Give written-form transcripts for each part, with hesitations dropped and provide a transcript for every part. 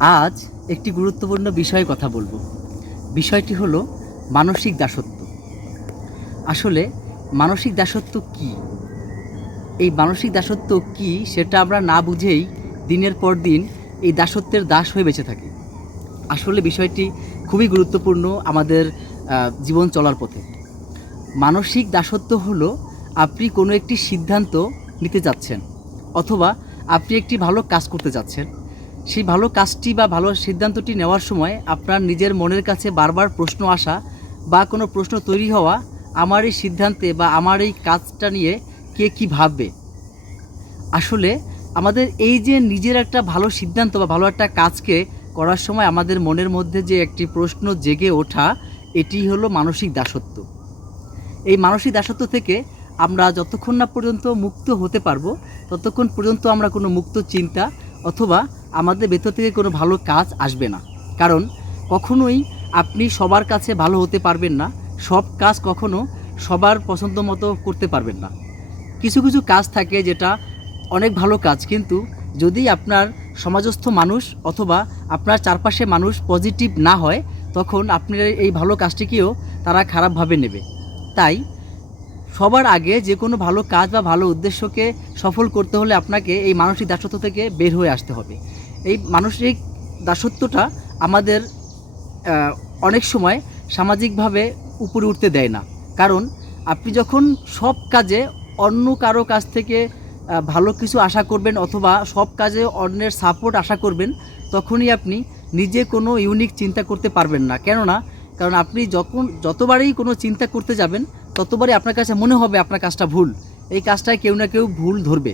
আজ একটি গুরুত্বপূর্ণ বিষয়ে কথা বলবো। বিষয়টি হলো মানসিক দাসত্ব। আসলে মানসিক দাসত্ব কী? এই মানসিক দাসত্ব কী সেটা আমরা না বুঝেই দিনের পর দিন এই দাসত্বের দাস হয়ে বেঁচে থাকি। আসলে বিষয়টি খুবই গুরুত্বপূর্ণ আমাদের জীবন চলার পথে। মানসিক দাসত্ব হলো আপনি কোনো একটি সিদ্ধান্ত নিতে যাচ্ছেন, অথবা আপনি একটি ভালো কাজ করতে যাচ্ছেন। সেই ভালো কাজটি বা ভালো সিদ্ধান্তটি নেওয়ার সময় আপনার নিজের মনের কাছে বারবার প্রশ্ন আসা বা কোনো প্রশ্ন তৈরি হওয়া, আমার এই সিদ্ধান্তে বা আমার এই কাজটা নিয়ে কে কী ভাববে। আসলে আমাদের এই যে নিজের একটা ভালো সিদ্ধান্ত বা ভালো একটা কাজকে করার সময় আমাদের মনের মধ্যে যে একটি প্রশ্ন জেগে ওঠা, এটি হলো মানসিক দাসত্ব। এই মানসিক দাসত্ব থেকে আমরা যতক্ষণ না পর্যন্ত মুক্ত হতে পারবো, ততক্ষণ পর্যন্ত আমরা কোনো মুক্ত চিন্তা অথবা আমাদের ভেতর থেকে কোনো ভালো কাজ আসবে না। কারণ কখনোই আপনি সবার কাছে ভালো হতে পারবেন না, সব কাজ কখনো সবার পছন্দ মতো করতে পারবেন না। কিছু কিছু কাজ থাকে যেটা অনেক ভালো কাজ, কিন্তু যদি আপনার সমাজস্থ মানুষ অথবা আপনার চারপাশে মানুষ পজিটিভ না হয়, তখন আপনার এই ভালো কাজটিকেও তারা খারাপভাবে নেবে। তাই সবার আগে যে কোনো ভালো কাজ বা ভালো উদ্দেশ্যকে সফল করতে হলে আপনাকে এই মানসিক দাসত্ব থেকে বের হয়ে আসতে হবে। এই মানসিক দাসত্বটা আমাদের অনেক সময় সামাজিকভাবে উপরে উঠতে দেয় না। কারণ আপনি যখন সব কাজে অন্য কারো কাছ থেকে ভালো কিছু আশা করবেন অথবা সব কাজে অন্যের সাপোর্ট আশা করবেন, তখনই আপনি নিজে কোনো ইউনিক চিন্তা করতে পারবেন না। কারণ আপনি যতবারই কোনো চিন্তা করতে যাবেন, ততবারই আপনার কাছে মনে হবে আপনার কাজটা ভুল। এই কাজটায় কেউ না কেউ ভুল ধরবে।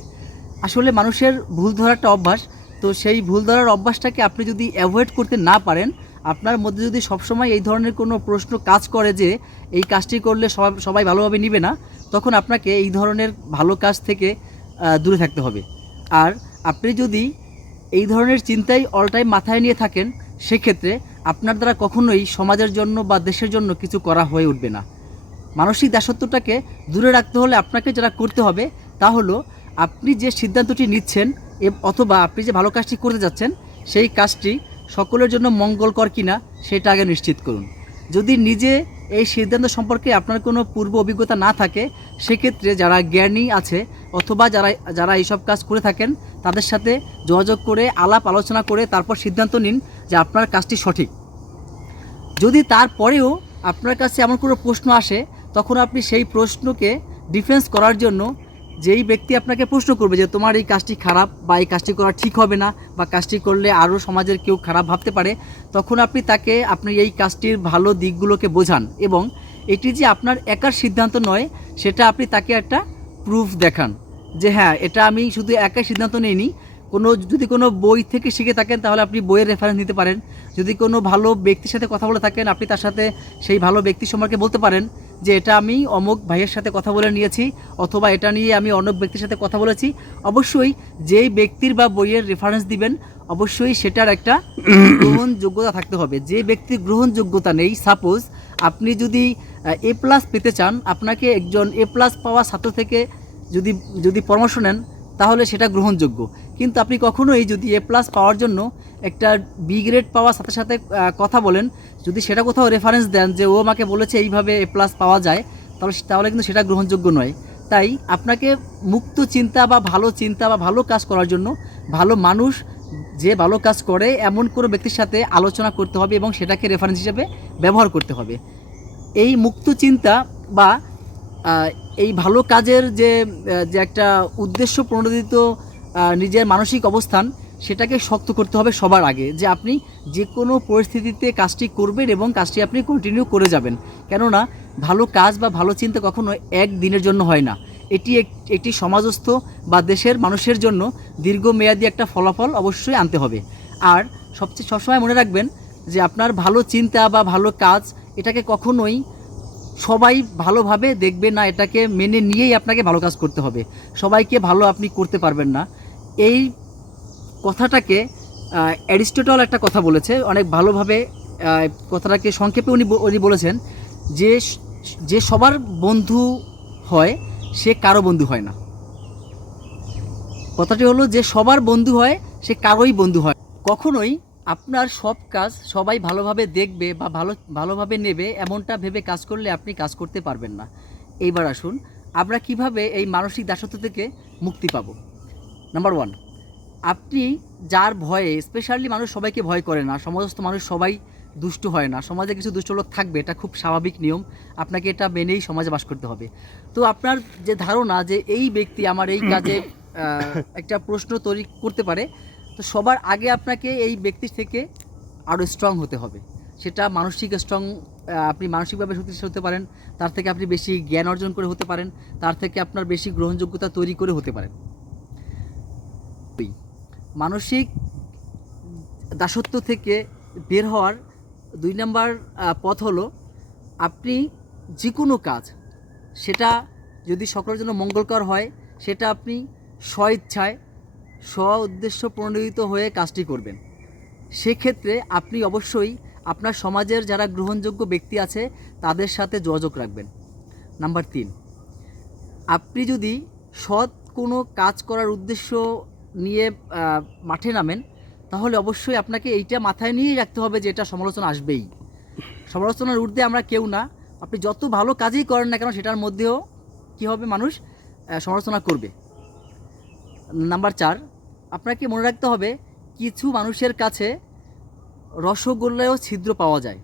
আসলে মানুষের ভুল ধরার একটা অভ্যাস। তো সেই ভুল ধরার অভ্যাসটাকে আপনি যদি অ্যাভয়েড করতে না পারেন, আপনার মধ্যে যদি সবসময় এই ধরনের কোনো প্রশ্ন কাজ করে যে এই কাজটি করলে সবাই ভালোভাবে নিবে না, তখন আপনাকে এই ধরনের ভালো কাজ থেকে দূরে থাকতে হবে। আর আপনি যদি এই ধরনের চিন্তাই অল টাইম মাথায় নিয়ে থাকেন, সেক্ষেত্রে আপনার দ্বারা কখনোই সমাজের জন্য বা দেশের জন্য কিছু করা হয়ে উঠবে না। মানসিক দাসত্বটাকে দূরে রাখতে হলে আপনাকে যেটা করতে হবে তা হলো, আপনি যে সিদ্ধান্তটি নিচ্ছেন অথবা আপনি যে ভালো কাজটি করতে যাচ্ছেন, সেই কাজটি সকলের জন্য মঙ্গলকর কিনা সেটা আগে নিশ্চিত করুন। যদি নিজে এই সিদ্ধান্ত সম্পর্কে আপনার কোনো পূর্ব অভিজ্ঞতা না থাকে, সেক্ষেত্রে যারা জ্ঞানী আছে অথবা যারা এইসব কাজ করে থাকেন, তাদের সাথে যোগাযোগ করে আলাপ আলোচনা করে তারপর সিদ্ধান্ত নিন যে আপনার কাজটি সঠিক। যদি তারপরেও আপনার কাছে এমন কোনো প্রশ্ন আসে, তখন আপনি সেই প্রশ্নকে ডিফেন্স করার জন্য যেই ব্যক্তি আপনাকে প্রশ্ন করবে যে তোমার এই কাজটি খারাপ বা এই কাজটি করা ঠিক হবে না বা কাজটি করলে আরও সমাজের কেউ খারাপ ভাবতে পারে, তখন আপনি তাকে আপনি এই কাজটির ভালো দিকগুলোকে বোঝান এবং এটি যে আপনার একার সিদ্ধান্ত নয়, সেটা আপনি তাকে একটা প্রুফ দেখান যে হ্যাঁ, এটা আমি শুধু একাই সিদ্ধান্ত নিইনি। যদি কোনো বই থেকে শিখে থাকেন, তাহলে আপনি বইয়ের রেফারেন্স নিতে পারেন। যদি কোনো ভালো ব্যক্তির সাথে কথা বলে থাকেন, আপনি তার সাথে সেই ভালো ব্যক্তি সম্পর্কে বলতে পারেন যে এটা আমি অমুক ভাইয়ের সাথে কথা বলে নিয়েছি, অথবা এটা নিয়ে আমি অন্য ব্যক্তির সাথে কথা বলেছি। অবশ্যই যেই ব্যক্তির বা বইয়ের রেফারেন্স দিবেন, অবশ্যই সেটার একটা গ্রহণযোগ্যতা থাকতে হবে। যে ব্যক্তির গ্রহণযোগ্যতা নেই, সাপোজ আপনি যদি এ প্লাস পেতে চান, আপনাকে একজন এ প্লাস পাওয়া ছাত্র থেকে যদি যদি পরামর্শ নেন, তাহলে সেটা গ্রহণযোগ্য। কিন্তু আপনি কখনোই যদি এ প্লাস পাওয়ার জন্য একটা বি গ্রেড পাওয়ার সাথে সাথে কথা বলেন, যদি সেটা কোথাও রেফারেন্স দেন যে ও আমাকে বলেছে এইভাবে এ প্লাস পাওয়া যায়, তাহলে কিন্তু সেটা গ্রহণযোগ্য নয়। তাই আপনাকে মুক্ত চিন্তা বা ভালো কাজ করার জন্য ভালো মানুষ যে ভালো কাজ করে এমন কোনো ব্যক্তির সাথে আলোচনা করতে হবে এবং সেটাকে রেফারেন্স হিসেবে ব্যবহার করতে হবে। এই মুক্ত চিন্তা বা এই ভালো কাজের যে যে একটা উদ্দেশ্য প্রণোদিত নিজের মানসিক অবস্থান, সেটাকে শক্ত করতে হবে সবার আগে, যে আপনি যে কোনো পরিস্থিতিতে কাজটি করবেন এবং কাজটি আপনি কন্টিনিউ করে যাবেন। কেননা ভালো কাজ বা ভালো চিন্তা কখনো একদিনের জন্য হয় না। এটি একটি সমাজস্থ বা দেশের মানুষের জন্য দীর্ঘমেয়াদী একটা ফলাফল অবশ্যই আনতে হবে। আর সবসময় মনে রাখবেন যে আপনার ভালো চিন্তা বা ভালো কাজ, এটাকে কখনোই সবাই ভালোভাবে দেখবে না, এটাকে মেনে নিয়েই আপনাকে ভালো কাজ করতে হবে। সবাইকে ভালো আপনি করতে পারবেন না। এই কথাটাকে অ্যারিস্টটল একটা কথা বলেছে অনেক ভালোভাবে। কথাটাকে সংক্ষেপে উনি বলেছেন যে যে সবার বন্ধু হয় সে কারো বন্ধু হয় না। কথাটি হলো যে সবার বন্ধু হয়, সে কারোই বন্ধু হয়। কখনোই আপনার সব কাজ সবাই ভালোভাবে দেখবে বা ভালোভাবে নেবে এমনটা ভেবে কাজ করলে আপনি কাজ করতে পারবেন না। এইবার আসুন আমরা কিভাবে এই মানসিক দাসত্ব থেকে মুক্তি পাব। নাম্বার 1, আপনি যার ভয়ে, স্পেশালি মানুষ সবাইকে ভয় করে না, সমস্ত মানুষ সবাই দুষ্ট হয় না, সমাজে কিছু দুষ্ট লোক থাকবে, এটা খুব স্বাভাবিক নিয়ম, আপনাকে এটা মেনেই সমাজে বাস করতে হবে। তো আপনার যে ধারণা যে এই ব্যক্তি আমার এই কাজে একটা প্রশ্ন তৈরি করতে পারে, তো সবার আগে আপনাকে এই ব্যক্তির থেকে আরও স্ট্রং হতে হবে। সেটা মানসিক স্ট্রং, আপনি মানসিকভাবে শক্তিশালী হতে পারেন, তার থেকে আপনি বেশি জ্ঞান অর্জন করে হতে পারেন, তার থেকে আপনার বেশি গ্রহণযোগ্যতা তৈরি করে হতে পারেন। মানসিক দাসত্ব থেকে বের হওয়ার 2 নম্বর পথ হলো, আপনি যে কোনো কাজ, সেটা যদি সকলের জন্য মঙ্গলকর হয়, সেটা আপনি স্বইচ্ছায় উদ্দেশ্য প্রণোদিত হয়ে কাজটি করবেন। সেক্ষেত্রে আপনি অবশ্যই আপনার সমাজের যারা গ্রহণযোগ্য ব্যক্তি আছে তাদের সাথে যোগাযোগ রাখবেন। নাম্বার 3, আপনি যদি সৎ কোনো কাজ করার উদ্দেশ্য নিয়ে মাঠে নামেন, তাহলে অবশ্যই আপনাকে এইটা মাথায় নিয়েই রাখতে হবে যে এটা সমালোচনা আসবেই। সমালোচনার ঊর্ধ্বে আমরা কেউ না। আপনি যত ভালো কাজই করেন না কেন, সেটার মধ্যেও কী হবে, মানুষ সমালোচনা করবে। নাম্বার 4, আপনাকে মনে রাখতে হবে কিছু মানুষের কাছে রসগোল্লায়ও ছিদ্র পাওয়া যায়।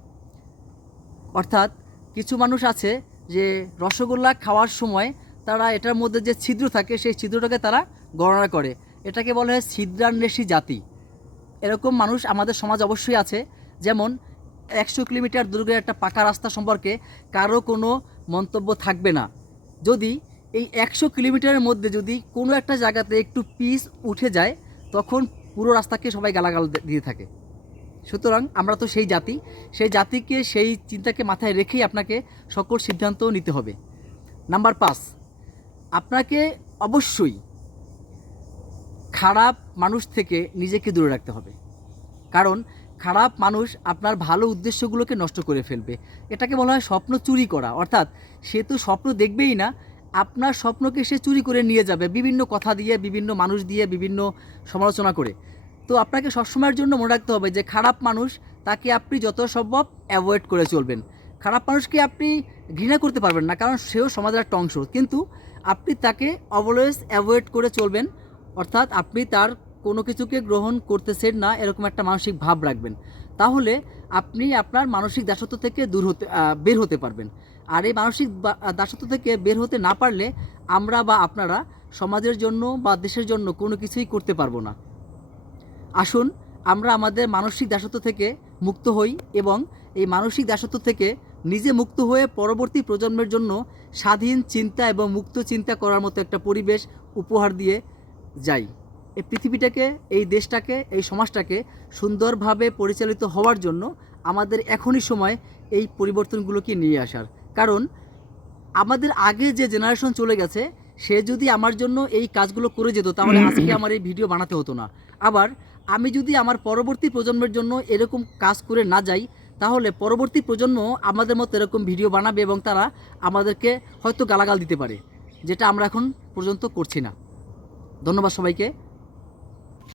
অর্থাৎ কিছু মানুষ আছে যে রসগোল্লা খাওয়ার সময় তারা এটার মধ্যে যে ছিদ্র থাকে সেই ছিদ্রটাকে তারা গণনা করে, এটাকে বলা হয় ছিদ্রান্বেষী জাতি। এরকম মানুষ আমাদের সমাজ অবশ্যই আছে। যেমন 100 কিলোমিটার দূরের একটা পাকা রাস্তা সম্পর্কে কারো কোনো মন্তব্য থাকবে না, যদি এই 100 কিলোমিটারের মধ্যে যদি কোনো একটা জায়গাতে একটু পিচ উঠে যায়, তখন পুরো রাস্তাকে সবাই গালাগাল দিয়ে থাকে। সুতরাং আমরা তো সেই জাতিকে সেই চিন্তাকে মাথায় রেখেই আপনাকে সকল সিদ্ধান্ত নিতে হবে। নাম্বার 5, আপনাকে অবশ্যই খারাপ মানুষ থেকে নিজেকে দূরে রাখতে হবে, কারণ খারাপ মানুষ আপনার ভালো উদ্দেশ্যগুলোকে নষ্ট করে ফেলবে। এটাকে বলা হয় স্বপ্ন চুরি করা। অর্থাৎ সে তো স্বপ্ন দেখবেই না, আপনার স্বপ্নকে সে চুরি করে নিয়ে যাবে বিভিন্ন কথা দিয়ে, বিভিন্ন মানুষ দিয়ে, বিভিন্ন সমালোচনা করে। তো আপনাকে সবসময়ের জন্য মনে রাখতে হবে যে খারাপ মানুষ, তাকে আপনি যত সম্ভব অ্যাভয়েড করে চলবেন। খারাপ মানুষকে আপনি ঘৃণা করতে পারবেন না, কারণ সেও সমাজের একটা অংশ, কিন্তু আপনি তাকে অলওয়েজ অ্যাভয়েড করে চলবেন। অর্থাৎ আপনি তার কোনো কিছুকে গ্রহণ করতেছেন না এরকম একটা মানসিক ভাব রাখবেন। তাহলে আপনি আপনার মানসিক দাসত্ব থেকে বের হতে পারবেন। আর এই মানসিক দাসত্ব থেকে বের হতে না পারলে আমরা বা আপনারা সমাজের জন্য বা দেশের জন্য কোনো কিছুই করতে পারবো না। আসুন আমরা আমাদের মানসিক দাসত্ব থেকে মুক্ত হই এবং এই মানসিক দাসত্ব থেকে নিজে মুক্ত হয়ে পরবর্তী প্রজন্মের জন্য স্বাধীন চিন্তা এবং মুক্ত চিন্তা করার মতো একটা পরিবেশ উপহার দিয়ে যাই। এই পৃথিবীটাকে, এই দেশটাকে, এই সমাজটাকে সুন্দরভাবে পরিচালিত হওয়ার জন্য আমাদের এখনই সময় এই পরিবর্তনগুলোকে নিয়ে আসার। কারণ আমাদের আগে যে জেনারেশন চলে গেছে, সে যদি আমার জন্য এই কাজগুলো করে যেত, তাহলে আজকে আমার এই ভিডিও বানাতে হতো না। আবার আমি যদি আমার পরবর্তী প্রজন্মের জন্য এরকম কাজ করে না যাই, তাহলে পরবর্তী প্রজন্ম আমাদের মতো এরকম ভিডিও বানাবে এবং তারা আমাদেরকে হয়তো গালাগাল দিতে পারে, যেটা আমরা এখন পর্যন্ত করছি না। ধন্যবাদ সবাইকে।